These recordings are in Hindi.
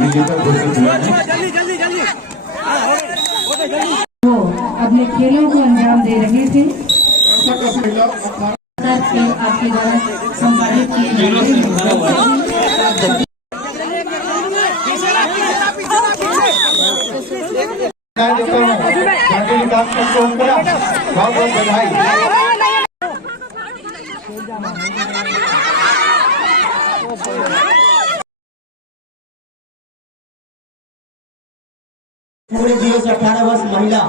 विजेता घोषित हुए हैं। वो अपने खेलों को अंजाम दे रहे थे। आपके द्वारा संपादित किए बहुत बहुत बधाई। पूरे 0 से 18 वर्ष महिला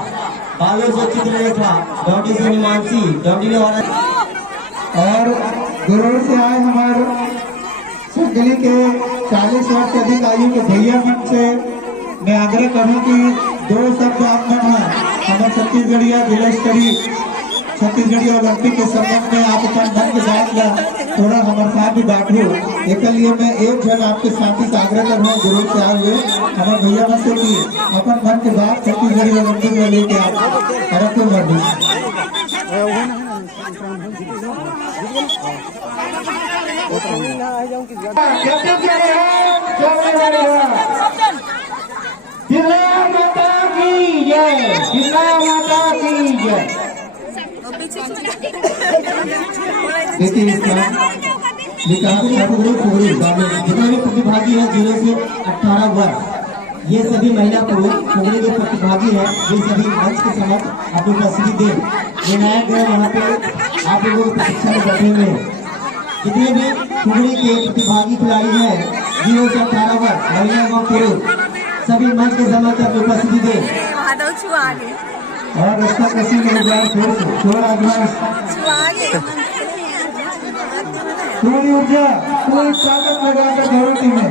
2200 चित्रलेखा डॉटी से हिमांशी डॉटी ने और गुरुर से आए हमारे संगली के 40 वर्ष से अधिक आयु के भैया मन से मैं आग्रह करूं कि 2 शब्द आप मन है हमारे छत्तीसगढ़िया जिला स्तरीय छत्तीसगढ़ी ओलंपिक के संबंध में आप अपन मन के बात ला थोड़ा हमारे साथ भी बांटो। एक लिए मैं एक जन आपके साथी से आग्रह कर रहा हूँ गुरु से आए हुए हमारे भैया में से कि अपन मन के बात छत्तीसगढ़ी ओलंपिक में लेके आप तरफ को बढ़ देखिए इसका विकास जितने भी प्रतिभागी है 0 से 18 वर्ष ये सभी महिला पुरुष फुगड़ी के प्रतिभागी है ये सभी मंच के समक्ष अपनी उपस्थिति दे निर्णायक है वहाँ पे आप लोगों को प्रशिक्षण में बैठे हुए जितने भी फुगड़ी के प्रतिभागी खिलाड़ी है 0 से 18 वर्ष महिला एवं पुरुष सभी मंच के समक्ष अपनी उपस्थिति दे और रास्ता कैसे छोड़ पूरी ऊर्जा पूरी ताकत लगाकर जरूरत में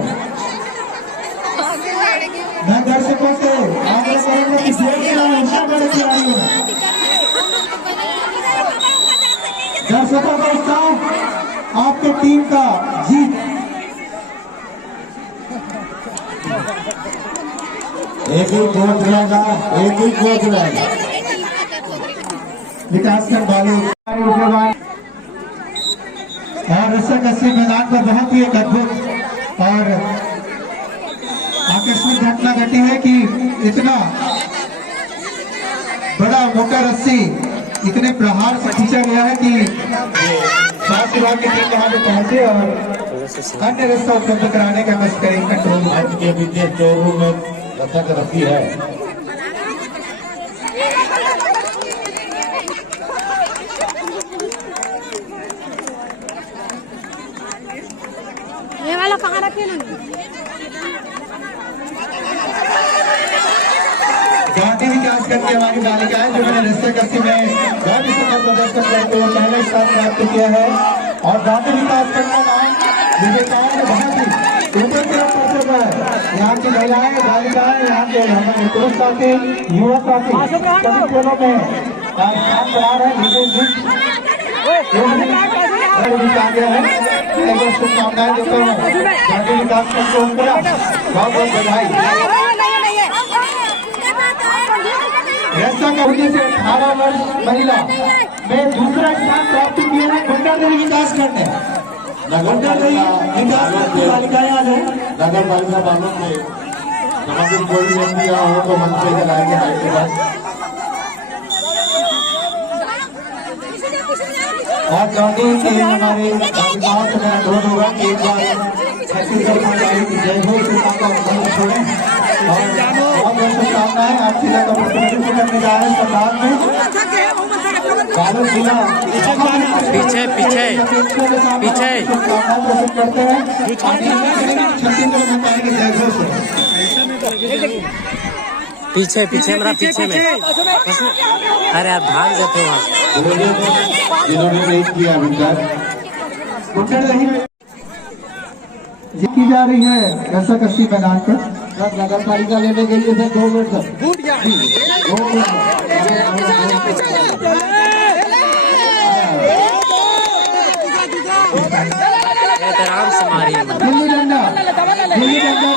मैं दर्शकों से आग्रह करूंगा कि दर्शकों का उत्साह आपके टीम का जीत एक ही कोच रहेगा विकास कर बालू और रस्सा कस्सी मैदान पर बहुत ही एक अद्भुत और आकस्मिक घटना घटी है कि इतना बड़ा मोटा रस्सी इतने प्रहार से खींचा गया है कि स्वास्थ्य विभाग की टीम यहाँ पे पहुंचे और अन्य रस्सा उपलब्ध कराने का कष्ट करें कंट्रोल के विदेश चोरू में रस्सा का रस्सी है। ये वाला कहाँ रखे ना गांधी विकास करके हमारी बालिकाएं जो मैंने रस्ते कस्सी में बहुत ही सुंदर प्रदर्शन करते हुए पहले स्थान प्राप्त किया है और गांधी विकास करना नाम विजेताओं ने बहुत ही ऊपर की ओर है। यहाँ की महिलाएं बालिकाएं यहाँ के हमारे पुरुष साथी युवा साथी सभी खेलों में स्थान बना रहे शुभकामनाएं देता हूँ गांधी विकास करके उनको बहुत बहुत बधाई। रस्सा कबड्डी से 18 वर्ष महिला में दूसरा स्थान प्राप्त किया है गुंडा देवी विकास करने गुंडा देवी विकास बालिकाएं आ जाए नगर पालिका बालों में समाजिक कोई व्यक्ति यहाँ हो तो मंच पे चलाएंगे माइक के पास और चाहते हैं कि हमारे बालिकाओं से मेरा अनुरोध होगा कि एक बार छत्तीसगढ़ की जय हो का छोड़ें और बहुत बहुत शुभकामनाएं आप जिला का प्रतिनिधित्व करने जा रहे हैं सरदार में बालोद जिला पीछे पीछे पीछे शुभकामनाएं प्रस्तुत करते हैं छत्तीसगढ़ में पाएंगे जय घोष पीछे पीछे मेरा पीछे में अरे आप भाग जाते हो जिन्होंने नहीं किया विकास की जा रही है रस्सा कस्सी मैदान पर नगर पालिका लेने के लिए 2 मिनट तक आराम से मारिए गिल्ली डंडा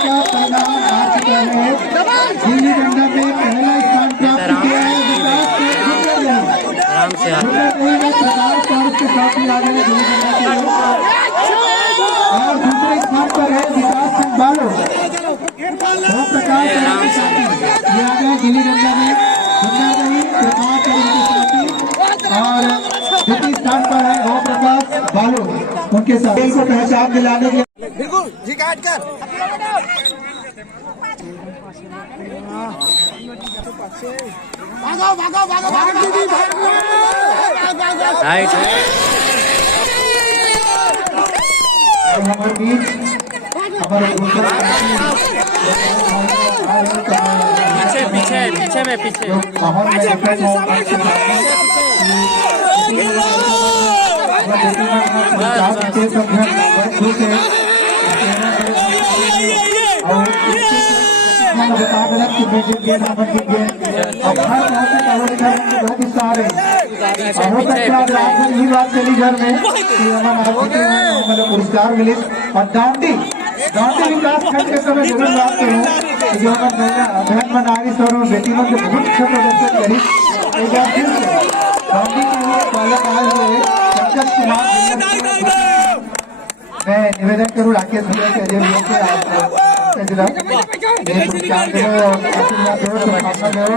का परिणाम आ चुका है। गिल्ली डंडा में पहला स्थान प्राप्त किया है आराम से सरदार पार्क के साथ ही आगे गिल्ली डंडा और दूसरे स्थान पर है विकास सिंह बालो ओम प्रकाश और उनके साथी ये आ गए गिल्ली डंडा में सुंदर रही प्रकाश और उनके साथी और द्वितीय स्थान पर है ओम प्रकाश बालू उनके साथ खेल को पहचान दिलाने के बिल्कुल जी काट कर भागो भागो भागो भागो दीदी भागो राइट हमारे बीच हमारे पीछे पीछे पीछे में पीछे माहौल में बात चली घर में पुरस्कार मिले और डांडी विकास खंड के समय जरूर बात करूँ जो हमारे बहन मनारी स्वरूप बेटी मन के बहुत अच्छा प्रदर्शन करी एक बार फिर डांडी के बालक आए हुए पंकज कुमार मैं निवेदन करूँ राकेश भैया के अजय भैया के आप पुरस्कार दो और आशीर्वाद दो शुभकामना दो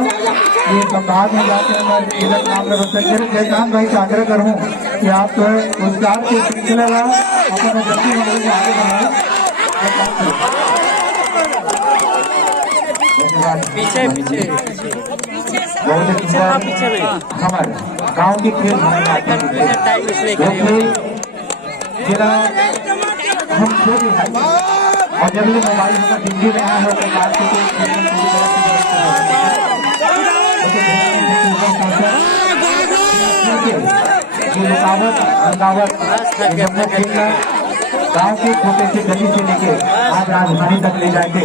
ये संभाग में जाकर मैं तिलक नाम व्यवस्था करूँ जयकांत भाई से आग्रह करूँ कि आप पुरस्कार के सिलसिले में अपने जल्दी में आगे बढ़ाएं पीछे पीछे बहुत ही सुंदर हमारे गांव की खेल टाइम इसलिए करिए जिला हम खुद और जब ये मोबाइल का डिग्री रहा है तो बात गाँव के छोटे से गली से लेके आज राजधानी तक ले जाएंगे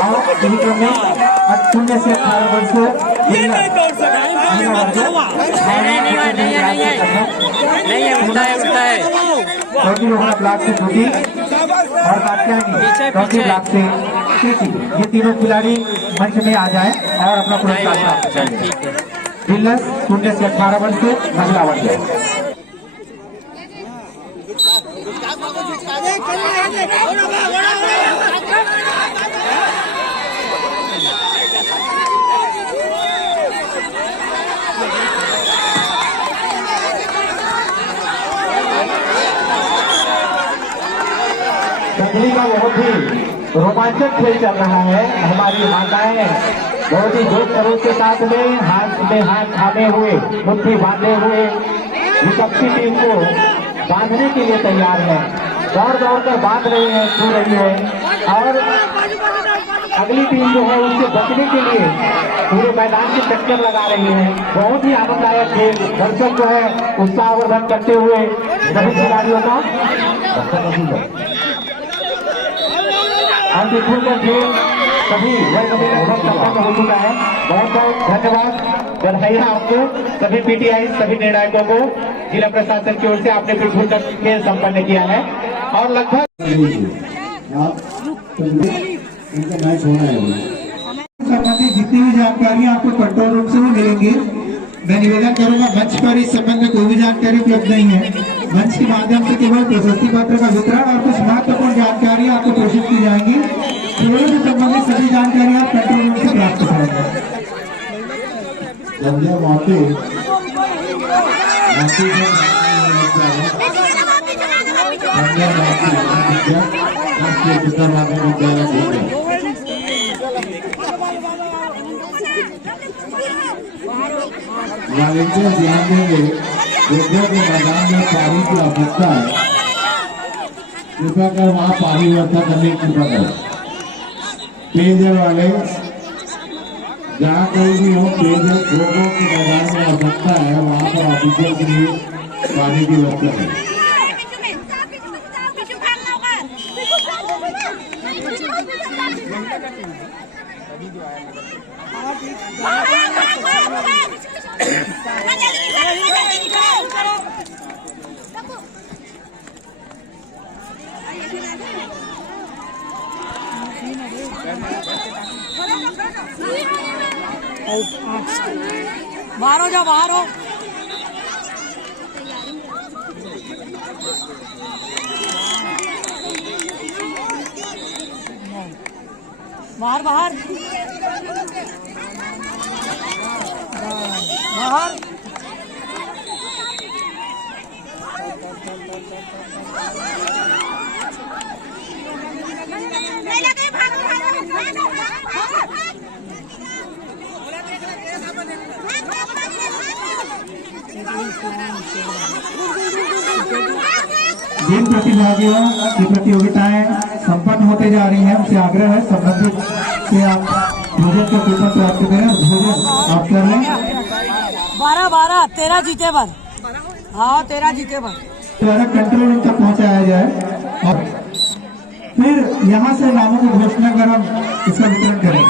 और इसी क्रम में 0 से 18 वर्ष छोटी लोगों ब्लॉक से छोटी और कात्यायनी ब्लॉक से कृति ये तीनों खिलाड़ी मंच में आ जाएं और अपना पुरस्कार प्राप्त करेंगे। 0 से 18 वर्ष से महिला वर्ग दंगली का बहुत ही रोमांचक खेल चल रहा है। हमारी माताएं बहुत ही जोश खरोश के साथ में हाथ थामे हुए मुट्ठी बांधे हुए विपक्षी टीम को बांधने के लिए तैयार है। दौड़ कर बांध रही है, छू रही है और अगली टीम जो है उससे बचने के लिए पूरे मैदान के चक्कर लगा रही है। बहुत ही आनंददायक खेल, दर्शक जो है उत्साहवर्धन करते हुए सभी खिलाड़ियों का अंतिम खेल सभी वर्ग में लगभग संपन्न हो चुका है। बहुत बहुत धन्यवाद, बधाइयाँ आपको सभी पीटीआई सभी निर्णायकों को जिला प्रशासन की ओर से आपने बिल्कुल खेल संपन्न किया है और लगभग मैच होना है संबंधित जितनी भी जानकारियाँ आपको कंट्रोल रूम से भी मिलेंगी। मैं निवेदन करूंगा मंच पर इस संबंध में कोई भी जानकारी उपलब्ध नहीं है। मंच के माध्यम से केवल प्रशस्ति पत्र का वितरण और कुछ महत्वपूर्ण जानकारियाँ आपको प्रेषित की जाएंगी। खेलों से संबंधित सभी जानकारियाँ आप कंट्रोल रूम से प्राप्त करेंगे। वॉलेंटियर ध्यान देंगे, विद्या के मैदान में पानी की आवश्यकता है, कृपया कर वहाँ पानी व्यवस्था करने की कृपा करें। पेयजल वाले जहाँ कोई भी हो पेयजल लोगों के मैदान में आवश्यकता है वहाँ पर ऑफिशियल के लिए पानी की व्यवस्था करें। बाहर हो जाओ, बाहर हो। बाहर बाहर बाहर जिन प्रतिभागियों की प्रतियोगिताएं संपन्न होते जा रही हैं उनसे आग्रह है संबंधित से आप भोजन का कूपन प्राप्त करें। भोजन आप कर लें। 12 13 जीते पर। हाँ 13 जीते पर। द्वारा कंट्रोल रूम तक पहुंचाया जाए और फिर यहां से नामों की घोषणा कर हम इसका वितरण करें।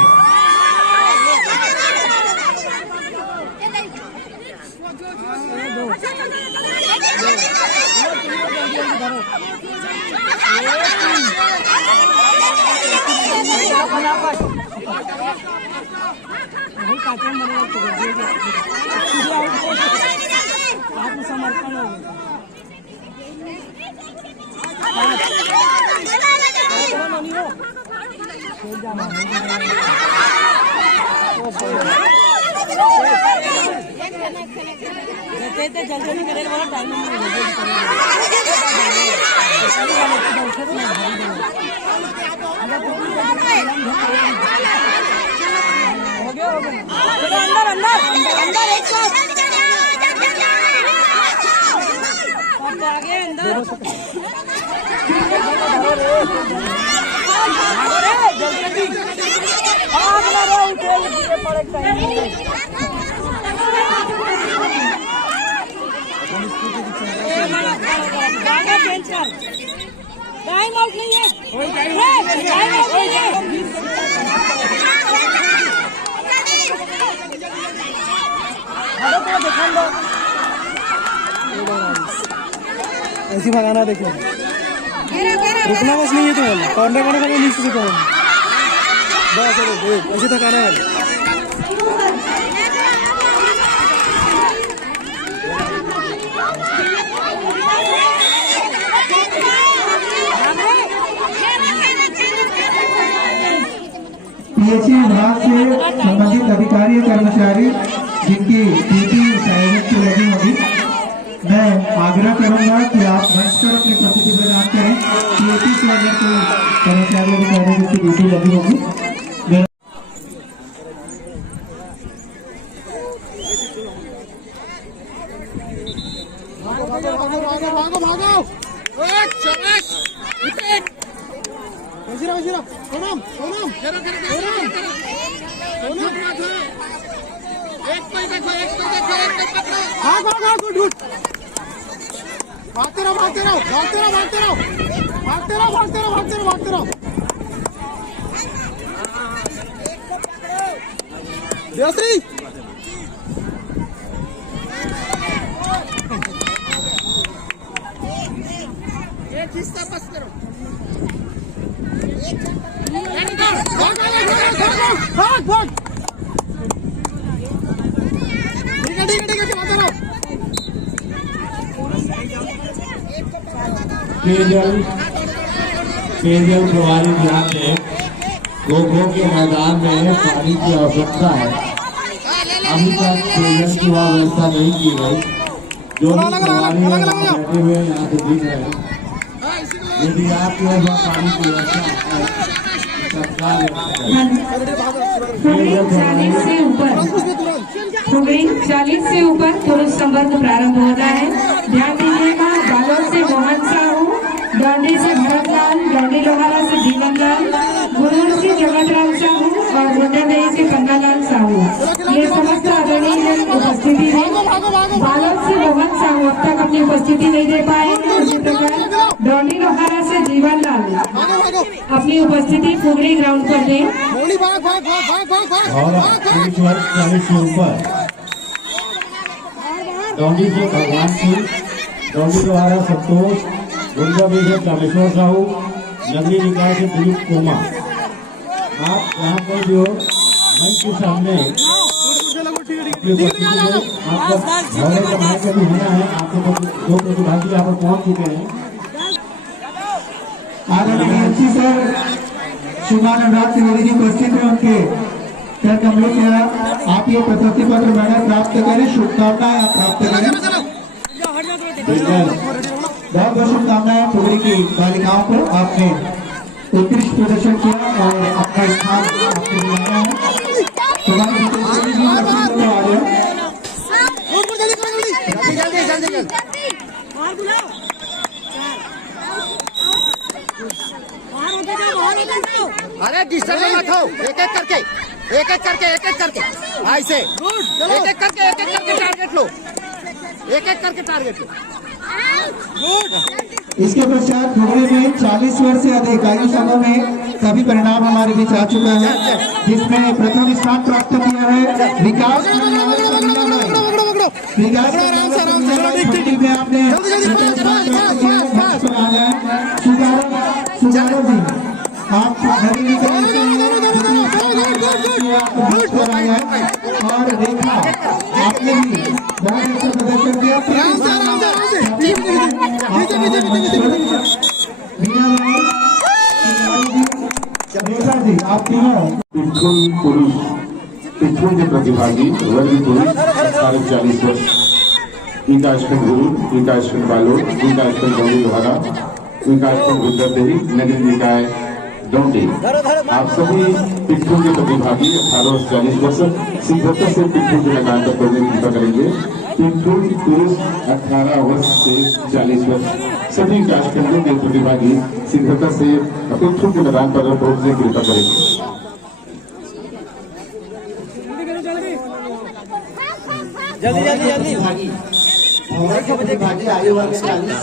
समर्पण हो जल्दी मेरे वाला टाइम अंदर अंदर अंदर एक साथ आगे अंदर जल्दी आग लगा उठे पड़े चेंज कर टाइम आउट नहीं है टाइम आउट नहीं है ऐसी भगाना देखो रुकना बस नहीं है तो बोल कॉर्नर करने का नीचे से करो बस ऐसे थकाना है पीएचई विभाग से संबंधित अधिकारी कर्मचारी जिनकी ड्यूटी साइलेंट की लगी होगी मैं आग्रह करूंगा कि आप मंच पर अपनी प्रस्तुति प्रदान करें। पीएचई से अगर कोई कर्मचारी अधिकारी जिनकी ड्यूटी लगी होगी भागते रहो भागते रहो भागते रहो भागते रहो भागते रहो भागते रहो भागते रहो भागते रहो देवश्री एक हिस्सा बस करो भाग भाग पेयजल प्रभारी ध्यान दें खो-खो के मैदान में पानी की आवश्यकता है। अभी तक पेयजल की वहाँ व्यवस्था नहीं की गई। जो भी प्रभारी बैठे हुए यहाँ से दिख रहे हैं यदि आपके वहाँ पानी की व्यवस्था है सरकार फुगड़ी 40 से ऊपर पुरुष संवर्ग प्रारंभ हो रहा है। ध्यान दीजिएगा। बालोद से मोहन साहू, डोंडी से भरतलाल, डोंडी लोहारा से जीवनलाल, गुरूर से जगतराम साहू और मुंडादेही से पन्नालाल साहू ये समस्त आदरणीय उपस्थिति है। बालोद से मोहन साहू अब तक अपनी उपस्थिति नहीं दे पाए। उसी प्रकार डोंडी लोहारा से जीवनलाल अपनी उपस्थिति फुगड़ी ग्राउंड पर दें। और 40 से ऊपर डोंडी से भगवान सिंह, डोंडी द्वारा संतोष, गुंजाबी से कामेश्वर साहू, नगरी निकाय से दिलीप कोमा। आप यहाँ पर जो मंच के सामने अपनी उपस्थिति में आपका घोड़े का माइक भी होना है। आपको 2 प्रतिभागी यहाँ पर पहुँच चुके हैं। आदरणीय एमसी सर श्रीमान अनुराग त्रिवेदी जी उपस्थित है, उनके कर कमलों से आप ये प्रशस्ति पत्र मेडल प्राप्त करें, शुभकामनाएं आप प्राप्त करें। बहुत बहुत शुभकामनाएं ठुमरी की बालिकाओं को, आपने उत्कृष्ट प्रदर्शन किया और अपना स्थान आपने बनाया है। तुम्हारी विशेषता जी आ जाए। अरे डिस्टर्ब मत हो, एक एक करके ऐसे एक एक करके टारगेट लो, एक एक करके टारगेट लो। इसके पश्चात ठुमरी में 40 वर्ष से अधिक आयु समूह में सभी परिणाम हमारे बीच आ चुका है, जिसमें प्रथम स्थान प्राप्त किया है विकास में आपने सुगारो जी, आप और रेखा आपने भी बहुत अच्छा प्रदर्शन किया। रेखा जी आप तीनों पिछुल पुरुष, पिछुल के प्रतिभागी वर्ग पुरुष 40 वर्ष, विकासखंड गुरु, विकासखंड बालोद, विकासखंड डोंडी लोहारा, विकासखंड गुंदरदेही, नगर निकाय डोंडी। आप सभी पिट्ठू के प्रतिभागी 18 से 40 वर्ष शीघ्रता से पिट्ठू के लगान पर करने की कृपा करेंगे। पिट्ठू पुरुष 18 वर्ष से 40 वर्ष सभी विकासखंडों के प्रतिभागी शीघ्रता से पिट्ठू के लगान पर पहुंचने की कृपा करेंगे। जल्दी प्रतिभागी आयु वर्ग 40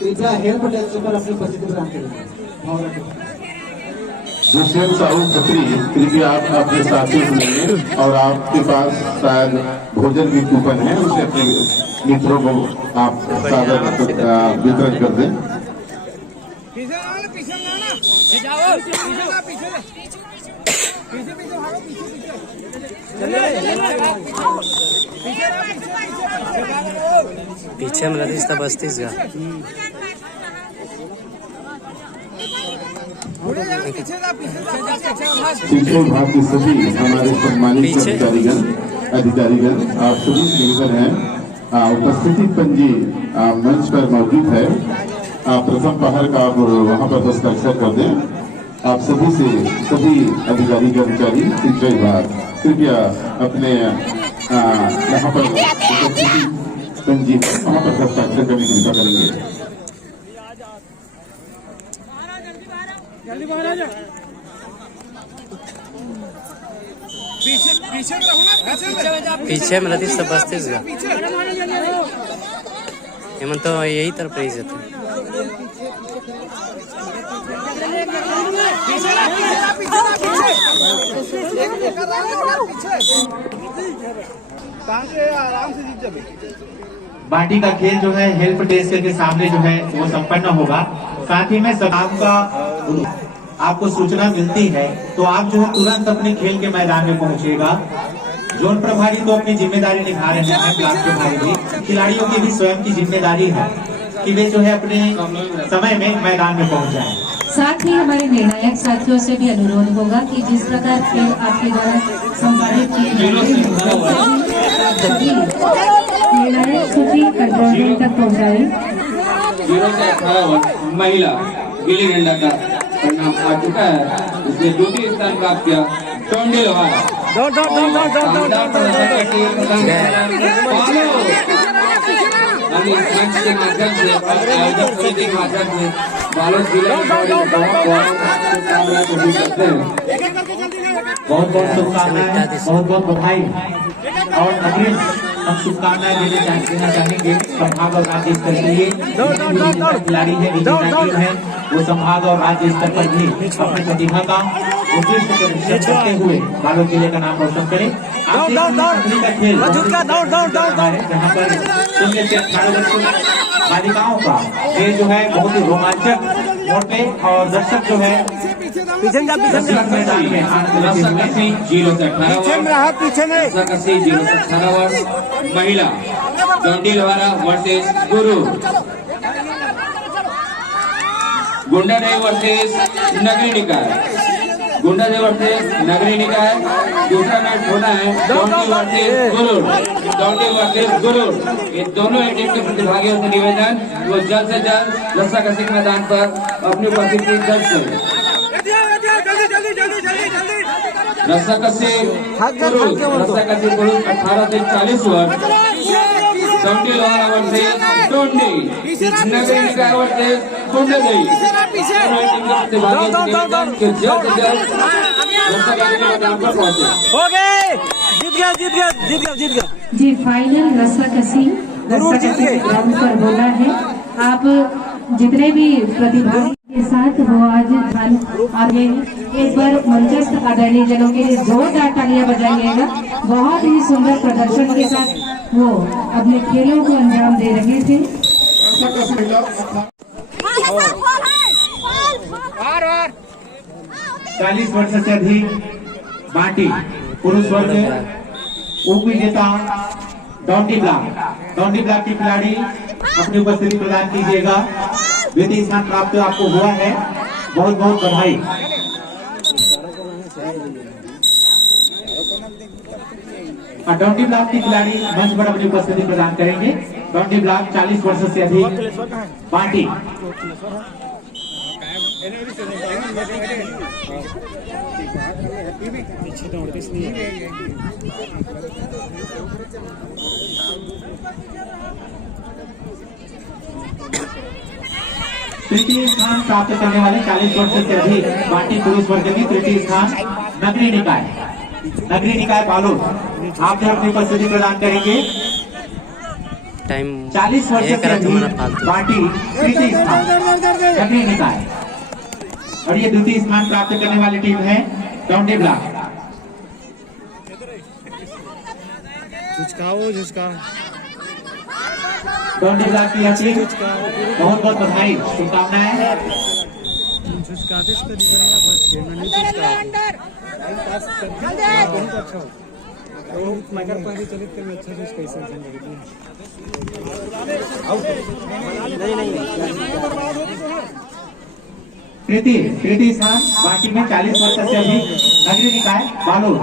कृपया हेल्प डेस्क पर अपनी उपस्थिति प्रदान करें। दुष्यंत साहू खत्री, कृपया आप अपने साथियों से मिलें और आपके पास शायद भोजन की कूपन है, उसे अपने मित्रों को आप सादर वितरण कर दें। पीछे में लगी 32 का पिछले भाग के सभी हमारे सम्मानित अधिकारीगण आप सभी निवेदन है, उपस्थिति पंजी मंच पर मौजूद है। प्रथम पहर का आप वहां पर हस्ताक्षर कर दें। आप सभी से सभी अधिकारी कर्मचारी शिक्षा विभाग कृपया अपने यहाँ पर उपस्थिति पंजी वहां पर हस्ताक्षर करने की कृपा करेंगे। जल्दी बाहर आ जा। पीछे में लती 32 का हेमंत तो यही तरफ रही जाते बाटी का खेल जो है हेल्प डेस्क के सामने जो है वो संपन्न होगा। साथ ही में आपका आपको सूचना मिलती है तो आप जो है तुरंत अपने खेल के मैदान में पहुंचिएगा। जोन प्रभारी तो अपनी जिम्मेदारी निभा रहे हैं, ब्लॉक प्रभारी भी, खिलाड़ियों की भी स्वयं की जिम्मेदारी है कि वे जो है अपने समय में मैदान में पहुंच जाएं। साथ ही हमारे निर्णायक साथियों से भी अनुरोध होगा कि जिस प्रकार खेल आपके द्वारा संपादित किए निर्णायक सूची कंट्रोल रूम तक पहुँचाए। 0 से 18 वर्ष महिला गिल्ली डंडा का परिणाम आ चुका है, इसने द्वितीय स्थान प्राप्त किया डोंडी लोहारा। मंच के माध्यम से आयोजक समिति के माध्यम से बालोद जिला बहुत बहुत शुभकामनाएं, बहुत बहुत बधाई और अग्रिम हम शुभकामनाएं देना चाहेंगे संभाग और राज्य स्तर के लिए। खिलाड़ी है वो संभाग और राज्य स्तर पर भी अपनी प्रतिभा का उत्कृष्ट प्रदर्शन करते हुए बालोद जिले का नाम रोशन करें। जहाँ पर 0 से 18 वर्ष बालिकाओं का ये जो है बहुत ही रोमांचक मोड़ पे और दर्शक जो है मैदान में आनंद 0 से 18 वर्ष महिला डोंडी लोहारा वर्सेस गुरु, गुंडाडे वर्सेस नगरी निकाय। गुंडाजी वर्सेस नगरी निकाय। दूसरा मैच होना है डोंडी वर्सेस गुरुर। डोंडी वर्सेस गुरुर, ये दोनों टीम के प्रतिभागियों से निवेदन वो जल्द से जल्द रस्साकशी के मैदान पर अपनी उपस्थिति दर्ज करें। रस्साकशी पुरुष 18 से 40 वर्ष। डोंडी लोहारा वर्सेस डोंडी नगरी निकाय वर्सेस गुंडाजी। दोनों टीम के प्रतिभागियों से निवेदन कि जल्द से जल्द रस्साकशी के मैदान पर पहुंचे। हो गए, जीत गया। जी फाइनल रस्साकशी ग्राउंड पर होना है। आप जितने भी प्रतिभागी के साथ वो आज आगे एक बार मंचस्थ आदरणीय जनों के लिए जोरदार तालियां बजाइएगा। बहुत ही सुंदर प्रदर्शन के साथ वो अपने खेलों को अंजाम दे रहे थे। 40 वर्ष से अधिक बाटी पुरुष वर्ग उप विजेता डोंडी ब्लॉक के खिलाड़ी अपनी उपस्थिति प्रदान कीजिएगा। द्वितीय स्थान प्राप्त आपको हुआ है, बहुत बहुत बधाई। डोंडी ब्लॉक के खिलाड़ी मंच पर अपनी उपस्थिति प्रदान करेंगे। डोंडी ब्लॉक 40 वर्ष से अधिक बाटी। तृतीय स्थान प्राप्त करने वाले 40 वर्ष से अधिक बाटी पुरुष वर्ग में तृतीय स्थान नगरी निकाय बालोद। आप जो अपनी उपस्थिति प्रदान करेंगे। टाइम 40 वर्ष से अधिक बाटी तृतीय स्थान नगरी निकाय। और ये द्वितीय स्थान प्राप्त करने वाली टीम है डोंडी ब्लॉक। डोंडी ब्लॉक की यह टीम बहुत बहुत बधाई, शुभकामनाएं। तृतीय स्थान बाटी में 40 वर्ष से अधिक नगरी निकाय बालोद।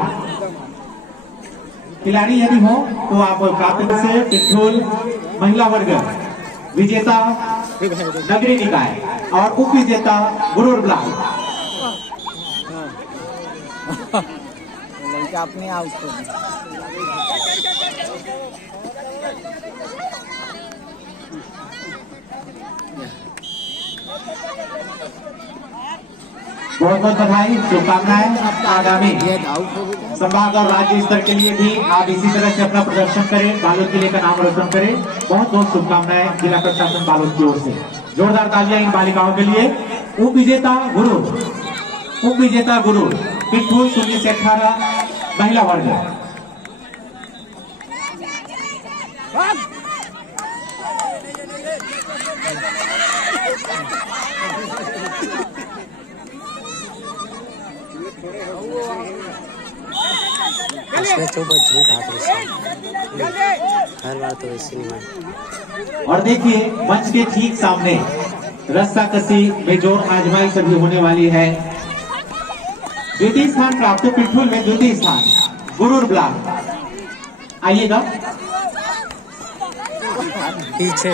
खिलाड़ी यदि हो तो आप प्राप्त से पिठोल महिला वर्ग विजेता नगरी निकाय और उप विजेता गुरुर ब्लॉक। बहुत बहुत बधाई, शुभकामनाएं। आगामी संभाग और राज्य स्तर के लिए भी आप इसी तरह से अपना प्रदर्शन करें, बालोद जिले का नाम रोशन करें। बहुत बहुत शुभकामनाएं जिला प्रशासन बालोद की ओर से। जोरदार तालियां इन बालिकाओं के लिए। उप विजेता गुरु पिठूल 0 से 18 महिला वर्ग। इसमें तो बहुत झूठ आता है, हर बार तो ऐसे नहीं। और देखिए मंच के ठीक सामने रस्साकशी में जोर आजमाई सभी होने वाली है। द्वितीय स्थान प्राप्त पिठूल में द्वितीय स्थान गुरुर ब्लॉक। आइएगा पीछे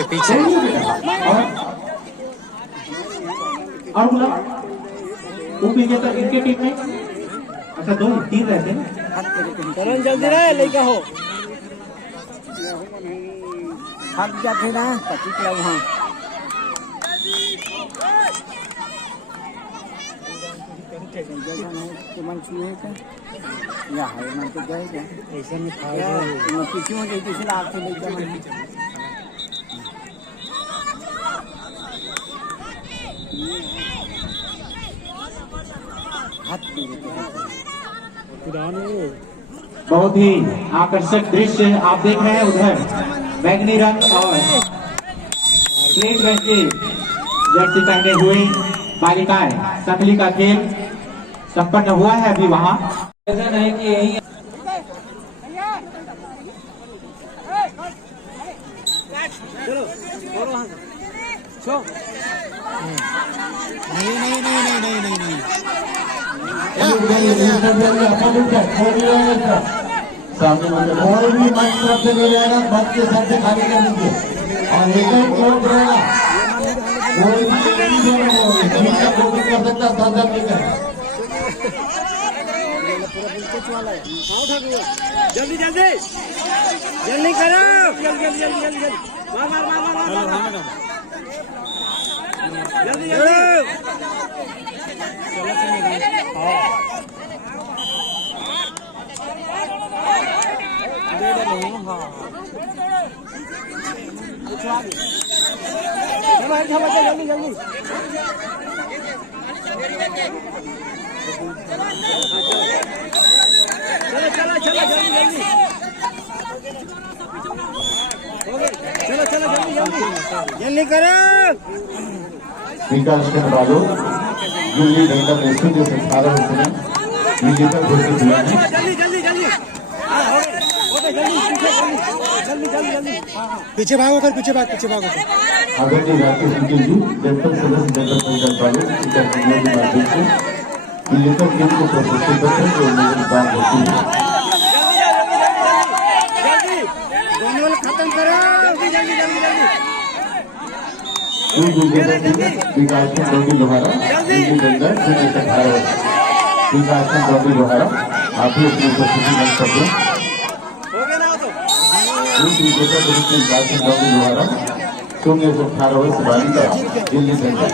और बोला उप विजेता इनके टीम में। अच्छा 2-3 रहते हैं। करण जल्दी रहे लेके हो थक जाते ना वहाँ ऐसा नहीं पीछे आपसे लेकर बहुत ही आकर्षक दृश्य आप देख रहे हैं। उधर बैंगनी रंग और प्लेट रंग के जर्सी पहने हुए बालिकाएं संभली का खेल संपन्न हुआ है अभी वहाँ। ऐसा नहीं कि यही नहीं नहीं नहीं नहीं नहीं नहीं नहीं सामने वाले कोई भी मंच तरफ से नहीं रहेगा, मंच के सर से खाली कर लीजिए और एक ही कोर्ट रहेगा। कोई भी टीम का कोशिश कर सकता, साझा नहीं कर। जल्दी जल्दी जल्दी करो, जल्दी जल्दी जल्दी जल्दी मार मार मार मार जल्दी जल्दी जल्दी जल्दी चलो चलो चलो जल्दी जल्दी चलो चलो जल्दी जल्दी जल्दी करो। विकास के बालों दिल्ली दंगल नेशनल के 18 उसने विजेता घोषित किया है। जल्दी जल्दी जल्दी जल्दी जल्दी जल्दी पीछे भागो कर, पीछे भागो आदरणीय राकेश जी जनपद सदस्य जनपद पंचायत बालों के माध्यम से विजेता टीम को प्रशिक्षित करते हैं जो मेरी बात होती है। दोनों खत्म करो, जल्दी जल्दी जल्दी जल्दी विजेता टीम विकास के डॉडी लोहारा दिल्ली दंगल से 18 वर्ष विकास के डॉडी लोहारा आप ही अपनी उपस्थिति बन सकते हैं। विजेता टीम विकास के डॉडी लोहारा 18 वर्ष बालिका दिल्ली दंगल